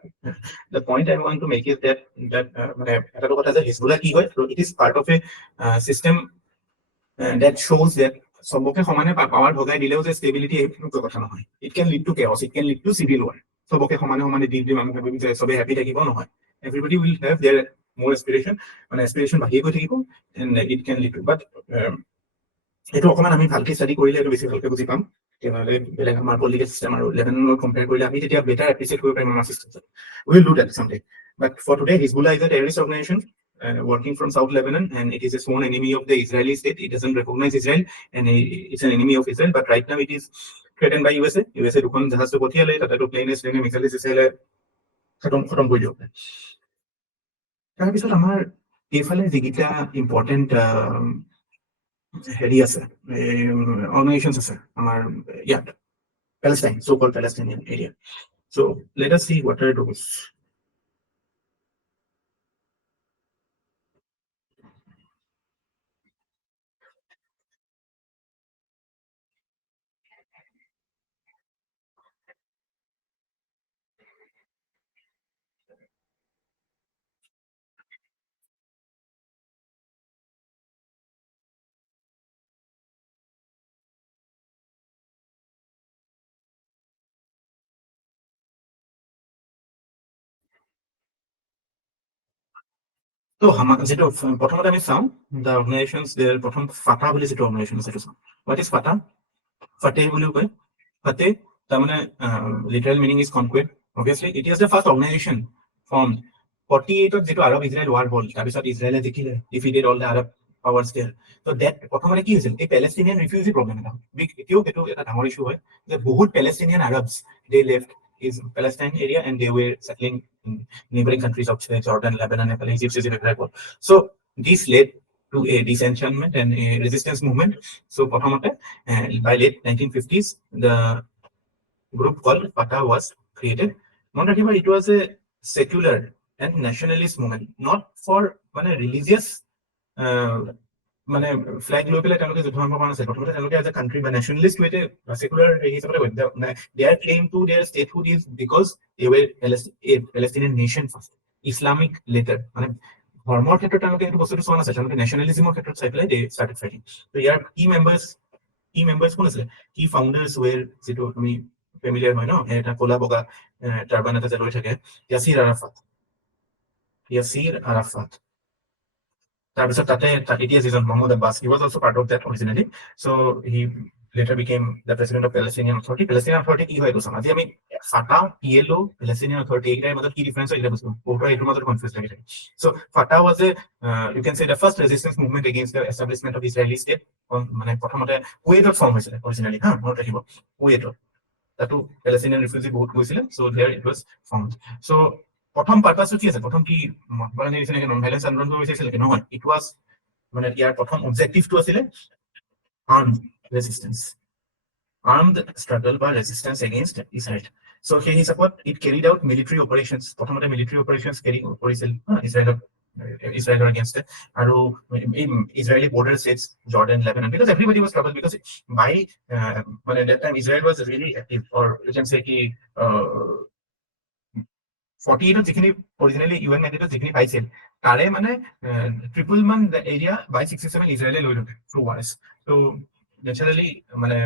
the point I want to make is that Hezbollah it is part of a system that shows that সবকে সমানে পাওয়ার ভগাই দিলেও যে stability এইটো কথা নহয় it can lead to chaos, it can lead to civil war. সবকে সমানে দি আমি ভাবিম যে সবে হ্যাপি থাকিব নহয়, everybody will have their more aspiration মানে aspiration বাঢ়ি গৈ থাকিব, and it can lead to, but এইটো অকমান আমি ভালকে ষ্টাডি কৰিলে এইটো বেছি ভালকে বুজি পাম তেতিয়াহ'লে বেলেগ আমাৰ পলিটিকেল চিষ্টেম আৰু লেবাননৰ কম্পেয়াৰ কৰিলে আমি তেতিয়া বেটাৰ এপ্ৰিচিয়েট কৰিব পাৰিম আমাৰ চিষ্টেমটো. We will do that someday. But for today, Hezbollah is a terrorist organization working from South Lebanon, and it is a sworn enemy of the Israeli state. It doesn't recognize Israel, and it's an enemy of Israel. But right now, it is threatened by USA. USA দুখন জাহাজটো পঠিয়ালে, তাতে plane এছপ্লেনে missile চিছাইলে খতম কৰি দিয়ক। তাৰপিছত আমাৰ এইফালে যিকেইটা ইম্পৰ্টেণ্ট হেৰি আছে organizations আছে আমাৰ ইয়াত Palestine, so-called Palestinian area. So let us see what are those. So যেটো প্ৰথমতে আমি চাওঁ the organizations there প্ৰথম ফাটা বুলি যেটো organization আছে চাওঁ. What is ফাটা? ফাটে বুলিও কয়। ফাটে তাৰমানে literal meaning is conquest. Obviously it is the first organization formed 48 যেটো আৰব ইজৰাইল war হ'ল, তাৰপিছত ইজৰাইলে জিকিলে, defeated all the Arab powers there. So that প্ৰথমতে কি হৈছিল এই Palestinian refugee problem এটা এতিয়াও সেইটো এটা ডাঙৰ ইস্যু হয় যে বহুত Palestinian Arabs they left is Palestine area and they were settling in neighboring countries of Jordan, Lebanon, Nepal, Egypt, so this led to a disenchantment and a resistance movement. So by late 1950s, the group called Fatah was created. মনে ৰাখিব it was a secular and nationalist movement, not for মানে religious মানে flag লৈ পেলাই তেওঁলোকে যুদ্ধ আৰম্ভ কৰা নাছিল। প্ৰথমতে তেওঁলোকে এজ এ কাণ্ট্ৰি বা নেশ্যনেলিষ্ট ৱেতে ছেকুলাৰ হিচাপে their claim to their statehood is because they were Palestinian nation first, Islamic later, মানে ধৰ্মৰ ক্ষেত্ৰত তেওঁলোকে সেইটো বস্তুটো চোৱা নাছিল, তেওঁলোকে নেশ্যনেলিজিমৰ ক্ষেত্ৰত চাই পেলাই দে ষ্টাৰ্টেড ফাইটিং। ত' ইয়াৰ কি মেম্বাৰ্ছ কোন আছিলে, কি ফাউণ্ডাৰ্ছ ৱেৰ, যিটো তুমি ফেমিলিয়াৰ হয় ন, এটা ক'লা বগা টাৰ্বান এটা যে লৈ থাকে, য়াছিৰ আৰাফাত। তাৰপিছত তাতে এতিয়া যিজন Mohammad Abbas, he was also part of that originally, so he later became the president of Palestinian Authority. Palestinian Authority কি হয় এইটো চাম। আজি আমি ফাটা, PLO, Palestinian Authority এইকেইটাৰ মাজত কি ডিফাৰেন্স হয় এইটো বস্তু বহুতৰ এইটোৰ মাজত কনফিউজ লাগি থাকে। So Fatah was a you can say the first resistance movement against the establishment of Israeli state, মানে প্ৰথমতে কুৱেইটত ফৰ্ম হৈছিলে অৰিজিনেলি, হা মনত ৰাখিব, কুৱেইটত, তাতো Palestinian refugee বহুত গৈছিলে, so there it was formed. So প্ৰথম পাৰপাছটো কি আছে, প্ৰথম কি মানে নিচিনাকে নন ভাইলেন্স আন্দোলন কৰিব বিচাৰিছিল কি নহয়, ইট ৱাজ মানে ইয়াৰ প্ৰথম অবজেক্টিভটো আছিলে armed struggle বা resistance against Israel. So সেই হিচাপত it carried out military operations, প্ৰথমতে military operations carry কৰিছিল ইজৰাইলৰ against আৰু Israeli border states, Jordan, Lebanon, because everybody was troubled because by মানে that time Israel was really active, or you can say কি 48 যিখিনি originally UN মেণ্ডেটত যিখিনি পাইছিল তাৰে মানে ট্ৰিপল মান এৰিয়া বাই 67 ইজৰাইলে লৈ ললে থ্ৰু ৱাৰ্ছ। ত' naturally মানে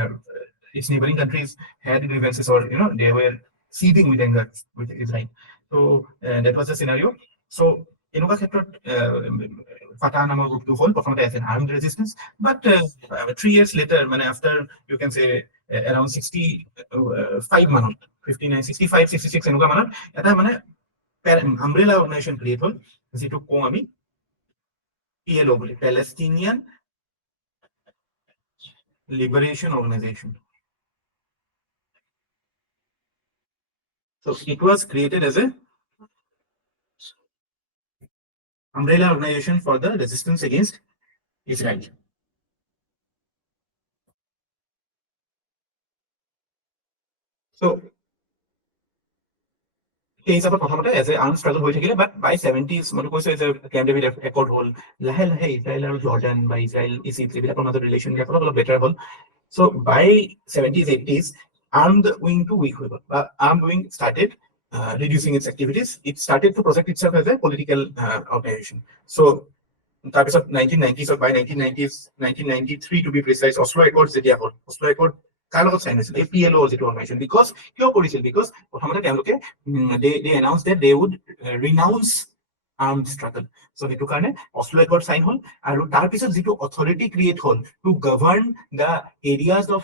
its neighboring countries had grievances, or they were seething with anger with Israel. So that was the scenario. So এনেকুৱা ক্ষেত্ৰত ফাটাহ নামৰ গ্ৰুপটো হ'ল প্ৰথমতে as an armed resistance, but 3 years later, মানে after you can say around 65 মানত, 59, 65, 66 এনেকুৱা মানত এটা মানে umbrella organization ক্ৰিয়েট হ'ল, যিটো কওঁ আমি PLO bully, Palestinian Liberation Organization. So it was created as a umbrella organization for the resistance against Israel. So সেই হিচাপত প্ৰথমতে এজ এ আৰ্ম ষ্ট্ৰাগল হৈ থাকিলে, বাট বাই 70s মই কৈছো যে কেম্প ডেভিড একৰ্ড হ'ল, লাহে লাহে ইজৰাইল আৰু জৰ্ডান বা ইজৰাইল ইজিপ্ট এইবিলাকৰ মাজত ৰিলেশ্যন বিলাক অলপ বেটাৰ হ'ল। So by 70s, 80s, armed wing to weak হৈ গ'ল, বা armed wing started reducing its activities. It started to project itself as a political organization. So তাৰপিছত 1990s, by 1990s, 1993 to be precise, Oslo Accord যেতিয়া হ'ল, Oslo Accord কাৰ লগত চাইন হৈছিল, PLO যিটো organisation, because কিয় কৰিছিল, বিকজ প্ৰথমতে তেওঁলোকে they announced that they would renounce armed struggle. So সেইটো কাৰণে Oslo Accord চাইন হ'ল, আৰু তাৰপিছত যিটো অথৰিটি ক্ৰিয়েট হ'ল to govern the areas of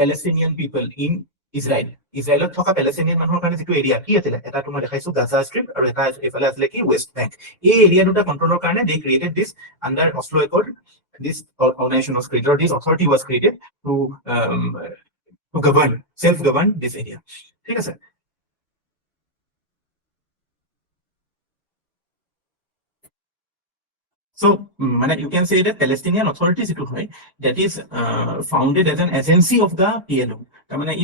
Palestinian people in Israel, ইজৰাইলত থকা পেলেষ্টিনিয়ান মানুহৰ কাৰণে যিটো এৰিয়া কি আছিলে, এটা তোমাৰ দেখাইছো গাজা ষ্ট্ৰিপ আৰু এটা এইফালে আছিলে কি ৱেষ্ট বেংক, এই এৰিয়া দুটা কণ্ট্ৰলৰ কাৰণে they created this under Oslo Accord. This organization was created, or this authority was created to govern, self-govern this area. ঠিক আছে। So you can say that Palestinian Authority যিটো হয়, that is founded as an agency of the PLO.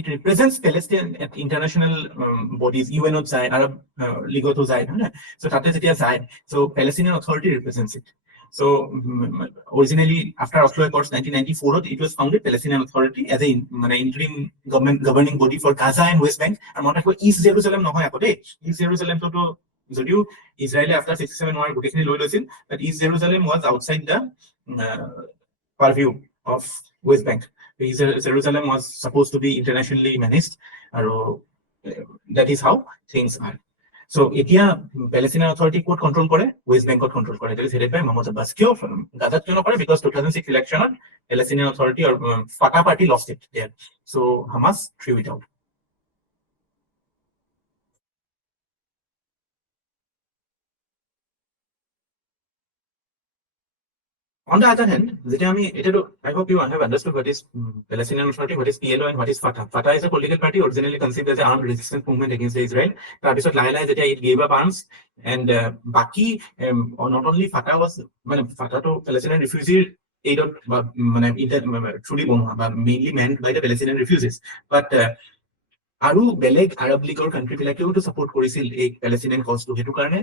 It represents Palestinian at international bodies, UN যায়, Arab League যায়, so তাতে যেতিয়া যায়, so Palestinian Authority represents it. So originally after Oslo Accords 1994, it was founded Palestinian Authority as a interim governing body for Gaza and West Bank. And মনে ৰাখিব East Jerusalem নহয় আকৌ দেই, East Jerusalem তো যদিও ইজৰাইলে after 67 war গোটেইখিনি লৈ লৈছিল, but East Jerusalem was outside the purview of West Bank. East Jerusalem was supposed to be internationally managed, আৰু that is how things are. So এতিয়া Palestinian Authority ক'ত কণ্ট্ৰল কৰে, West Bank কণ্ট্ৰল কৰে, that is headed by Mahmoud Abbas. কিয় গাজাত কিয় নকৰে, because 2006 election Palestinian Authority or Fatah party lost it there, so Hamas threw it out. On the other hand, I hope you have understood what is Palestinian Authority, what is PLO, and what is Fatah. Fatah is a political party originally conceived as an armed resistance movement against Israel. তাৰপিছত লাহে লাহে যেতিয়া it gave up arms, and বাকি not only Fatah was, Fatah to Palestinian refugee aid truly বনোৱা, বা mainly meant by the Palestinian refugees, but আৰু বেলেগ আৰব লীগৰ কাণ্ট্ৰি বিলাকেও সাপোৰ্ট কৰিছিল এই পেলেষ্টিনিয়ান কজটো, সেইটো কাৰণে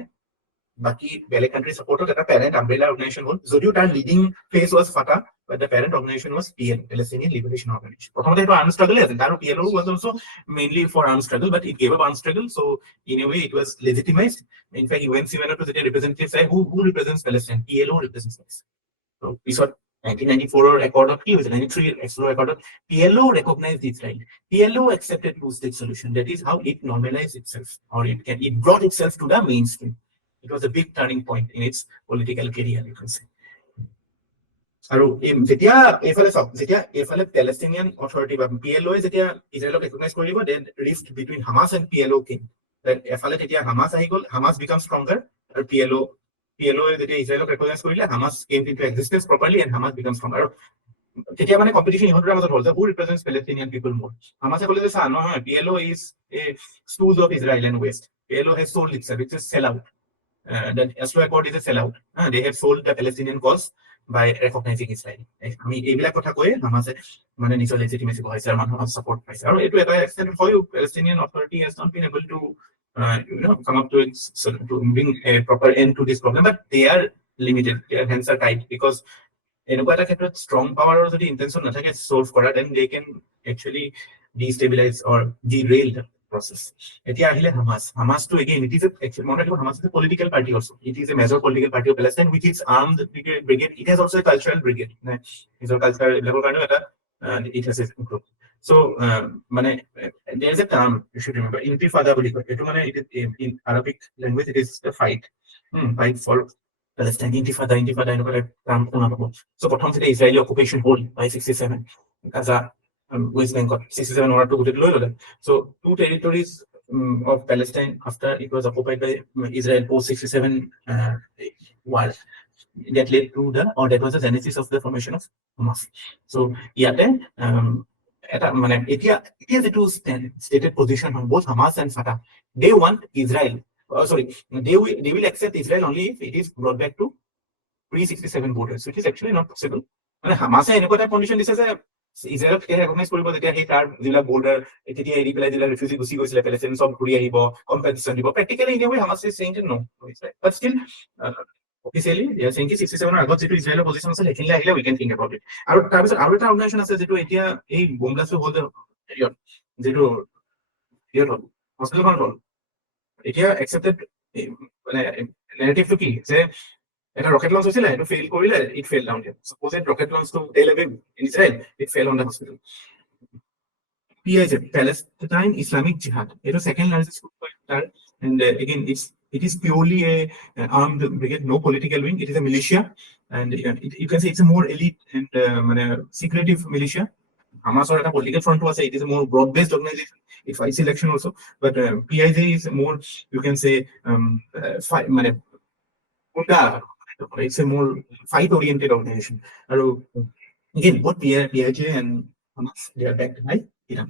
বাকি বেলেগ কাণ্ট্ৰি সাপোৰ্টত এটা পেৰেণ্ট আমব্ৰেলা অৰ্গেনাইজেশ্যন হ'ল, যদিও তাৰ লিডিং ফেচ ৱাজ ফাটা, but the parent organization was PL, Palestinian Liberation Organization. প্ৰথমতে এইটো আৰ্ম ষ্ট্ৰাগল আছিল, তাৰ PLO was also mainly for armed struggle, but it gave up armed struggle, so in a way it was legitimized. In fact, UNC went to the representatives say who represents Palestine? PLO represents Palestine. So পিছত 1994 accord কি হৈছিল, 93 accord PLO recognized Israel. PLO accepted two-state solution. That is how it normalized itself, or it brought itself to the mainstream. It was a big turning point in its political career, you can say. আৰু যেতিয়া এইফালে চাওক, যেতিয়া এইফালে পেলেষ্টিনিয়ান authority বা PLO যেতিয়া ইজৰাইলক recognise কৰিব, then rift between Hamas and PLO came. এফালে তেতিয়া হামাছ আহি গ'ল, হামাছ বিকাম ষ্ট্ৰংগাৰ, আৰু PLO যেতিয়া ইজৰাইলক ৰেকগনাইজ কৰিলে, Hamas came into existence properly and Hamas became stronger. আৰু তেতিয়া মানে কম্পিটিশ্যন ইহঁতৰ মাজত হ'ল যে হু ৰিপ্ৰেজেণ্টছ পেলেষ্টিনিয়ান পিপল মোৰ। হামাছে ক'লে যে চা নহয়, PLO is a stooge of Israel and West, PLO has sold itself, it's a sellout. That Oslo Accord is a sellout. They have sold the Palestinian cause by recognizing Israel. আমি এইবিলাক কথা কৈয়ে হামাছে মানে নিজৰ লেজিটিমেসি বহাইছে আৰু মানুহৰ support পাইছে। আৰু এইটো এটা এক্সটেন্ট হয়, Palestinian authority has not been able to come up to bring a proper end to this problem, but they are limited, their hands are tied, because এনেকুৱা এটা ক্ষেত্ৰত ষ্ট্ৰং পাৱাৰৰ যদি ইন্টেনশন নাথাকে সলভ কৰা, then they can actually destabilize or derail the process. এতিয়া আহিলে Hamas to again it is Hamas is a political party also. It is a major political party of Palestine with its armed brigade. It has also a cultural brigade. Is a cultural level kind of it has a group. So মানে there is a term you should remember, intifada boli koy. Etu মানে in Arabic language it is a fight for Palestine. Intifada এনেকুৱা term শুনা পাব। So প্ৰথম যেতিয়া Israeli occupation হ'ল by 67 Gaza, West Bengal 67 order to go to. So two territories of Palestine after it was occupied by Israel post 67 war, that led to that was the genesis of the formation of Hamas. So ইয়াতে এটা মানে এতিয়া যে two stated position on both Hamas and Fatah, they want Israel, they will accept Israel only if it is brought back to pre-67 borders, which is actually not possible. মানে হামাছে এনেকুৱা এটা condition দিছে যে ইজৰাইলক তেতিয়া ৰেকগনাইজ কৰিব যেতিয়া সেই তাৰ যিবিলাক বৰ্ডাৰ তেতিয়া এৰি পেলাই যিবিলাক ৰিফিউজি গুচি গৈছিলে পেলেষ্টাইন চব ঘূৰি আহিব, কম্পেনচেশ্যন দিব। Practically in a way Hamas is saying যে no, but still officially they are saying কি 67 এর আগত যেটো ইজৰাইলৰ পজিশন আছে সেইখিনি আহিলে we can think about it. আৰু তাৰপিছত আৰু এটা অৰ্গানাইজেশ্যন আছে যেটো এতিয়া এই বম ব্লাষ্ট হ'ল যেটো হস্পিটেলখন হ'ল এতিয়া একচেপ্টেড, মানে নেৰেটিভটো কি যে এটা rocket launch হৈছিলে, সেইটো ফেইল কৰিলে, it fell down here. Suppose it rocket launch to Tel Aviv in Israel, it fell on the hospital. PIJ, Palestine Islamic Jihad, it is second largest group there, and again it is purely a armed brigade, no political wing, it is a militia, and you can say it's a more elite and secretive militia. Hamas or a political front was it is a more broad-based organization. It fights election also, but PIJ is more, you can say, it's a more fight-oriented organization. Again, both PIJ and Hamas, they are backed by Iran.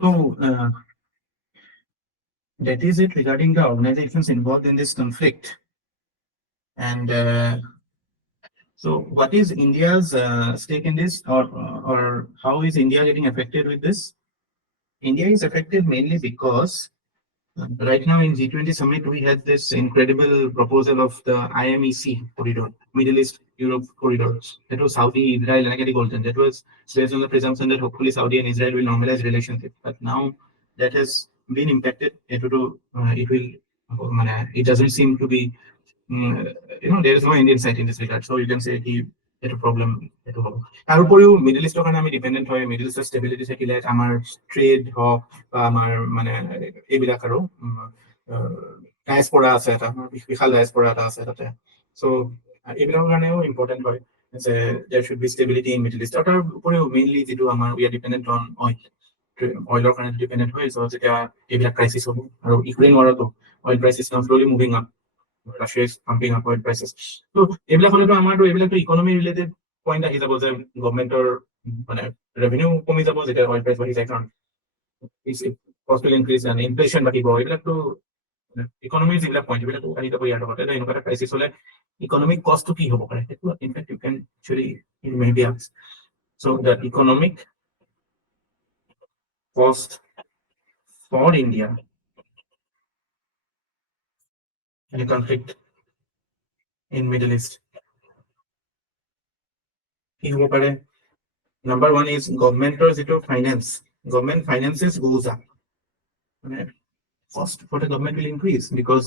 So that is it regarding the organizations involved in this conflict. And so what is India's stake in this, or how is India getting affected with this? India is affected mainly because right now in G20 summit, we had this incredible proposal of the IMEC corridor, Middle East Europe corridor. That was Saudi, Israel, and that was based on the presumption that hopefully Saudi and Israel will normalize relationship. But now that has been impacted. It doesn't seem to be, there is no Indian side in this regard. So you can say it's a problem. তার উপরেও middle ইস্টৰ কাৰণে আমি dependent হয়, middle ইষ্টৰ stability থাকিলে আমাৰ trade হওক বা আমাৰ মানে এইবিলাক আৰু ডায়াসপৰা আছে, এটা বিশাল ডায়াসপৰা এটা আছে তাতে। চ' এইবিলাকৰ কাৰণেও ইম্পৰ্টেণ্ট হয় যে there should be stability in Middle East. তাৰ উপৰেও মেইনলি যিটো আমাৰ we are dependent on অইলৰ কাৰণে ডিপেন্ডেন্ট হয়। চ' যেতিয়া এইবিলাক ক্ৰাইচিছ হ'ব, আৰু ইউক্ৰেইন ৱাৰতো oil prices now slowly moving up, Russia is pumping up oil prices. So এইবিলাক হলেতো আমাৰতো এইবিলাকতো ইকনমি ৰিলেটেড পইণ্ট আহি যাব যে গভৰ্ণমেণ্টৰ মানে ৰেভিনিউ কমি যাব যেতিয়া অইল প্ৰাইচ বাঢ়ি যায়, কাৰণ কষ্ট উইল ইনক্ৰিজ এণ্ড ইনফ্লেশ্যন বাঢ়িব, এইবিলাকতো ইকনমিৰ যিবিলাক পইণ্ট এইবিলাকো আহি যাব ইয়াৰ লগতে। এনেকুৱা এটা ক্ৰাইচিছ হ'লে ইকনমিক কষ্টটো কি হ'ব পাৰে সেইটো ইনফেক্ট ইউ কেন একচুৱেলি মে বি আস্ক। চ' দ্য ইকনমিক কষ্ট for India in a conflict in Middle East কি হ'ব পাৰে? Number one is governmentor যিটো finance, government finances goes up, মানে cost for the government will increase because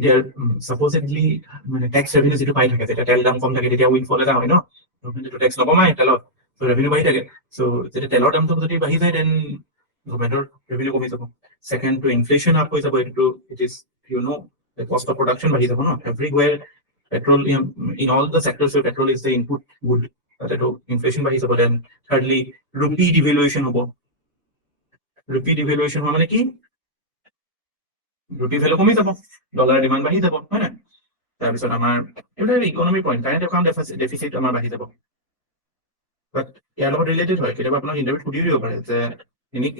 they are supposedly মানে tax revenue যিটো পাই থাকে, যেতিয়া তেল দাম কম থাকে তেতিয়া উইনফল এটা হয় ন, গভৰ্ণমেণ্টে টেক্স নকমায় তেলত, so revenue বাঢ়ি থাকে। so যেতিয়া তেলৰ দামটো যদি বাঢ়ি যায় then গভৰ্ণমেণ্টৰ revenue কমি যাব। second to inflation up হৈ যাব, এইটো it is the cost of production বাঢ়ি যাব ন, everywhere petroleum in all the sectors where petrol is the input good, তাতেতো ইনফ্লেশ্যন বাঢ়ি যাব। then thirdly rupee devaluation হ'ব, rupee devaluation হোৱা মানে কি rupee ভেলু কমি যাব, ডলাৰ ডিমাণ্ড বাঢ়ি যাব, হয় নাই? তাৰপিছত আমাৰ এইবিলাক economy point, current account deficit আমাৰ বাঢ়ি যাব। বাট ইয়াৰ লগত ৰিলেটেড হয়, কেতিয়াবা আপোনাক ইণ্টাৰভিউত সুধিও দিব পাৰে যে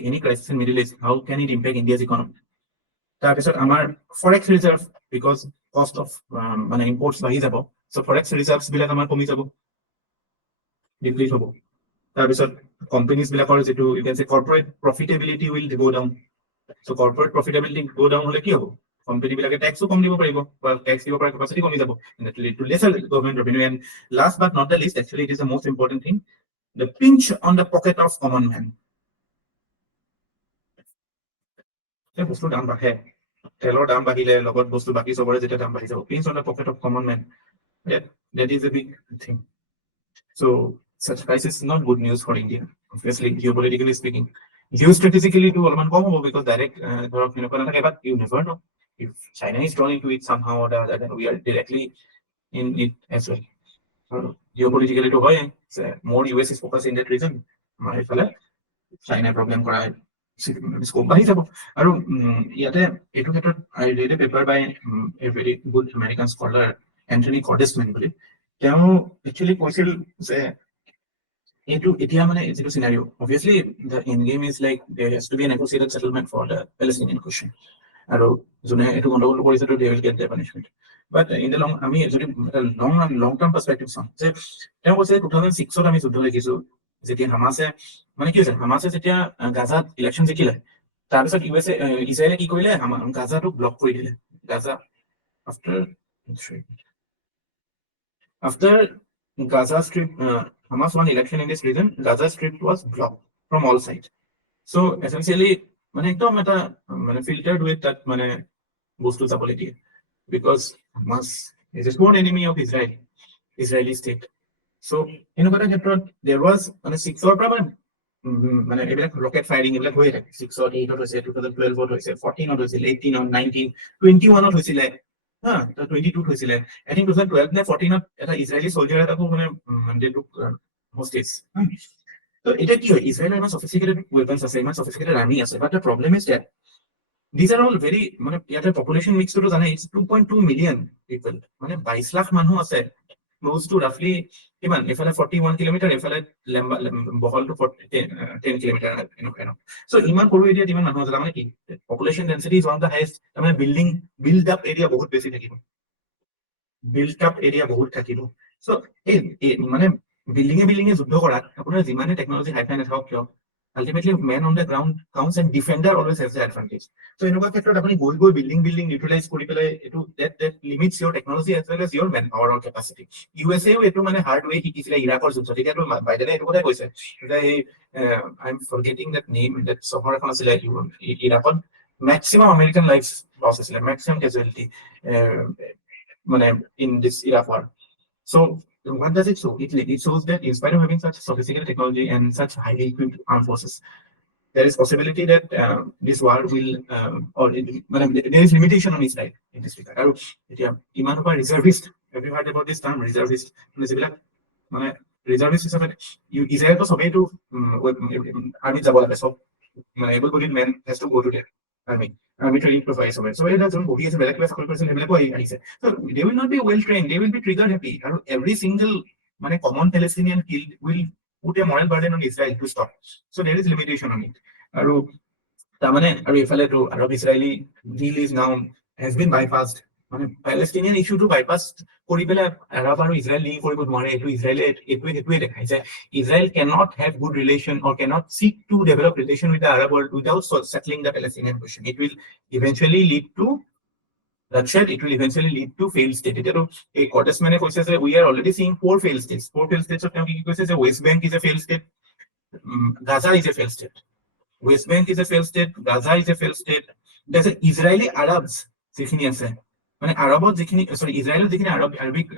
any crisis in middle East how can it impact India's economy. তাৰপিছত আমাৰ forex reserve, because cost of মানে ইম্পৰ্টছ বাঢ়ি যাব, চ' ফৰেক্স ৰিজাৰ্ভছ বিলাক আমাৰ কমি যাব, ডিপ্লিট হ'ব। তাৰপিছত কোম্পানীজ বিলাকৰ যিটো ইউ কেন চে কৰ্পৰেট প্ৰফিটেবিলিটি উইল গো ডাউন, চ' কৰ্পৰেট প্ৰফিটেবিলিটি গো ডাউন হ'লে কি হ'ব? কোম্পানী বিলাকে টেক্সো কম দিব পাৰিব, বা টেক্স দিব পৰা কেপাচিটি কমি যাব, to lesser government revenue. And last but not the least, actually it is the most important thing, the pinch on the pocket of common man. বস্তুৰ দাম বাঢ়ে, তেলৰ দাম বাঢ়িলে লগত বস্তু বাকী চবৰে যেতিয়া দাম বাঢ়ি যাব, pinch on the pocket of common man, that is a big thing. So such crisis is not good news for India, obviously geopolitically speaking. Geostrategically to অলপমান কম হ'ব, because direct ধৰক এনেকুৱা নাথাকে, but you never know if China is drawn into it somehow or the other, then we are directly in it as well. Geopolitically to হয় যে more US is focused in that region, আমাৰ এইফালে চাইনাই problem কৰা scope বাঢ়ি যাব। আৰু ইয়াতে এইটো ক্ষেত্ৰত I read a paper by a very good American scholar Anthony Cordesman বুলি, তেওঁ একচুৱেলি কৈছিল যে এইটো এতিয়া মানে যিটো scenario, obviously the end game is like there has to be a negotiated settlement for the Palestinian question, আৰু যোনে এইটো গণ্ডগোল কৰিছে তো they will get the punishment. But in the long, আমি যদি লং টাৰ্ম পাৰ্সপেক্টিভ চাওঁ, যে তেওঁ কৈছে 2006ত আমি যুদ্ধ দেখিছো, যেতিয়া হামাছে মানে কি হৈছে, হামাছে যেতিয়া গাজাত ইলেকশ্যন জিকিলে, তাৰপিছত ইজৰাইলে কি কৰিলে, গাজাটোক ব্লক কৰি দিলে। Gaza after Gaza Strip, Hamas won election in this region, Gaza Strip was blocked from all sides. So essentially মানে একদম এটা মানে filtered with that মানে বস্তু যাবলৈ দিয়ে, because Hamas is a sworn enemy of Israeli state. So এনেকুৱা এটা ক্ষেত্ৰত there was মানে 6ৰ পৰা মানে এইবিলাক ৰকেট ফায়াৰিং এইবিলাক হৈ থাকে, 6ত 8ত হৈছে, 2012ত হৈছে, 14ত হৈছিলে, 18ত 19, 21ত হৈছিলে, 22ত হৈছিলে, আই থিংক 2012 নে 14ত এটা ইজৰাইলী চলজাৰ এটাকো মানে হোষ্টেজ। তো এটা কি হয়, ইজৰাইলৰ ইমান সফিষ্টিকেটেড ৱেপনছ আছে, ইমান সফিষ্টিকেটেড আৰ্মি আছে, but the problem is that these are all very মানে ইয়াতে পপুলেশ্যন মিক্সটো জানে, ইটছ 2.2 মিলিয়ন পিপল, মানে 22 লাখ মানুহ আছে, ক্লোজ টু ৰাফলি কিমান, এফালে 41 কিলোমিটাৰ, এফালে বহলটো 10 কিলোমিটাৰ এনেকুৱা। চ' ইমান সৰু এৰিয়াত ইমান মানুহ আছে, তাৰমানে কি population density is one of the highest, তাৰমানে বিল্ড আপ এৰিয়া বহুত বেছি থাকিব, বিল্ড আপ এৰিয়া বহুত থাকিব। চ' এই মানে বিল্ডিঙে যুদ্ধ কৰাত আপোনাৰ যিমানে টেকনলজি হাইফাই নাথাকক কিয়, ultimately man on the ground counts and defender always has the advantage. So এনেকুৱা ক্ষেত্ৰত আপুনি গৈ বিল্ডিং নিউট্ৰেলাইজ কৰি পেলাই এইটো that limits your technology as well as your manpower or capacity. USA এইটো মানে হাৰ্ড ৱে শিকিছিলে ইৰাকৰ যুদ্ধত, তেতিয়াতো বাইডেনে এইটো কথাই কৈছে যে I am forgetting that name, that চহৰ এখন আছিলে ইৰাকত, মেক্সিমাম আমেৰিকান লাইফ লছ আছিলে, মেক্সিমাম কেজুৱেলিটি মানে in this Iraq war. So what does it show? It shows that in spite of having such sophisticated technology and such highly equipped armed forces, there is possibility that this war will or there is limitation on Israel in this regard. আৰু এতিয়া ইমান পৰা ৰিজাৰ্ভিষ্ট, have you heard about this term ৰিজাৰ্ভিষ্ট? মানে যিবিলাক মানে ৰিজাৰ্ভিষ্ট হিচাপে ইজৰাইলতো সবেইতো আৰ্মিত যাব লাগে, চব মানে able bodied men has to go to their army training provides over. So এটা জন বহি আছে, বেলেগ কিবা চাকৰি কৰিছে, সেইবিলাকো আহিছে। So they will not be well trained, they will be trigger happy, আৰু every single মানে common Palestinian killed will put a moral burden on Israel to stop. So there is limitation on it. আৰু তাৰমানে আৰু এইফালে তো Arab Israeli deal is now has been bypassed. মানে Palestinian ইস্যুটো bypass কৰি পেলাই আৰব আৰু ইজৰাইল লিংক কৰিব নোৱাৰে। এইটো ইজৰাইলে এইটোৱে দেখায় যে Israel cannot have good relation or cannot seek to develop relation with the Arab world without settling the Palestinian question. It will eventually lead to bloodshed. It will eventually lead to failed state. এতিয়াতো এই কৰ্টেছ মানে কৈছে যে we are already seeing four failed states of তেওঁ কি কৈছে যে West Bank is a failed state, Gaza is a failed state, West Bank is a failed state, Gaza is a failed state. There's Israeli Arabs যিখিনি আছে মানে আৰবত যিখিনি সৰি ইজৰাইলত যিখিনি আৰবিক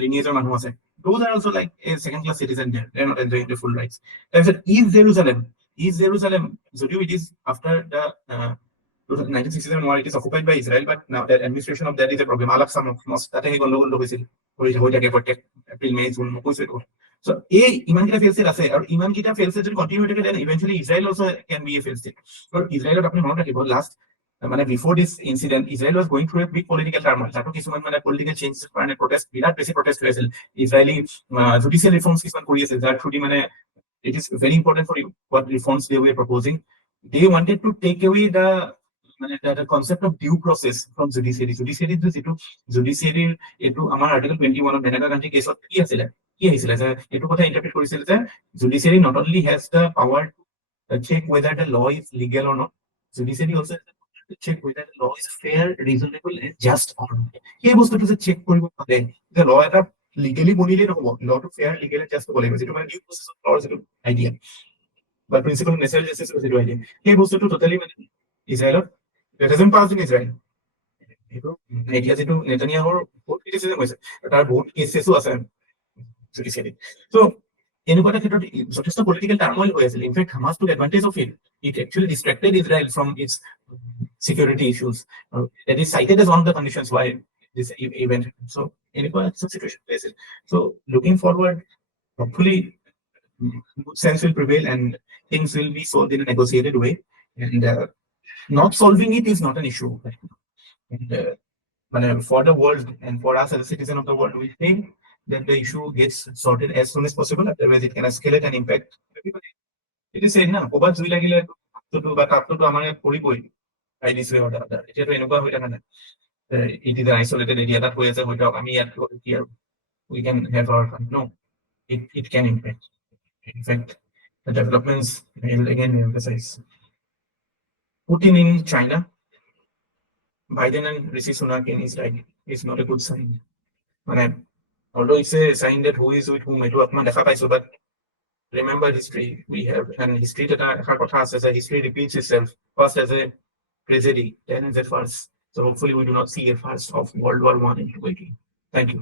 লিনিয়েজৰ মানুহ আছে, those are also like a second class citizen there. They're not enjoying the full rights. তাৰপিছত East Jerusalem যদিও it is after the 1967 war, it is occupied by Israel, but now the administration of that is a problem. Al-Aqsa Mosque তাতে সেই গণ্ডগোল হৈছিল হৈ থাকে প্ৰত্যেক April May June কৈছে তো। So এই ইমানকেইটা ফেল ষ্টেট আছে আৰু ইমানকেইটা ফেল ষ্টেট যদি কন্টিনিউ হৈ থাকে then eventually Israel also can be a failed state. আৰু ইজৰাইলত আপুনি মনত ৰাখিব লাষ্ট মানে before this incident Israel was going through a big political turmoil. তাতো কিছুমান মানে political changes কাৰণে protest বিৰাট বেছি protest হৈ আছিল। ইজৰাইলি judicial reforms কিছুমান কৰি আছিল যাৰ থ্ৰুদি মানে it is very important for you what reforms they were proposing. They wanted to take away the concept of due process from judiciary. Judiciary এটো আমাৰ article 21 of Menaka Gandhi কেছত কি আছিল যে এটো কথা ইন্টারপ্রেট কৰিছিল যে judiciary not only has the power to check whether the law is legal or not, judiciary also has the power to check whether the law is fair, reasonable and just or not. এই বস্তুটো যে check কৰিব পাৰে যে law এটা legally বনিলে নহব, law to fair, legal and just হ'ব লাগিব, যেটো মানে due process of law যেটো আইডিয়া বা প্রিন্সিপাল অফ ন্যাচারাল জাস্টিস যেটো আইডিয়া, এই বস্তুটো টোটালি মানে ইজৰাইলত it hasn't passed in Israel. এতিয়া যেটো নেতানিয়াহুৰ বহুত ক্ৰিটিসিজম হৈছে তাৰ বহুত কেছেসও আছে জুডিচিয়াৰী। সো এনেকুৱা এটা ক্ষেত্ৰত যথেষ্ট পলিটিকেল টাৰ্মইল হৈ আছিল। ইনফেক্ট Hamas took advantage of it. It actually distracted Israel from its security issues. That is cited as one of the conditions why this event happened. So এনেকুৱা একটা situation হৈছিল। So looking forward, hopefully good sense will prevail and things will be solved in a negotiated way, and not solving it is not an issue. And for the world and for us as a citizen of the world, we think that the issue gets sorted as soon as possible. Otherwise, it can escalate and impact everybody. It is said na kobat jui lagile to ba tapto to amare poriboi by this way or the other. It is an isolated area that hoye ase hoita ami here we can have our fun. No, it can impact. In fact, the developments will again emphasize Putin in China, Biden and Rishi Sunak in Israel is not a good sign. Although it's a sign that who is with whom, but remember history. We have and history that as a history repeats itself, first as a tragedy, then as a farce. So hopefully we do not see a farce of World War I and II again. Thank you.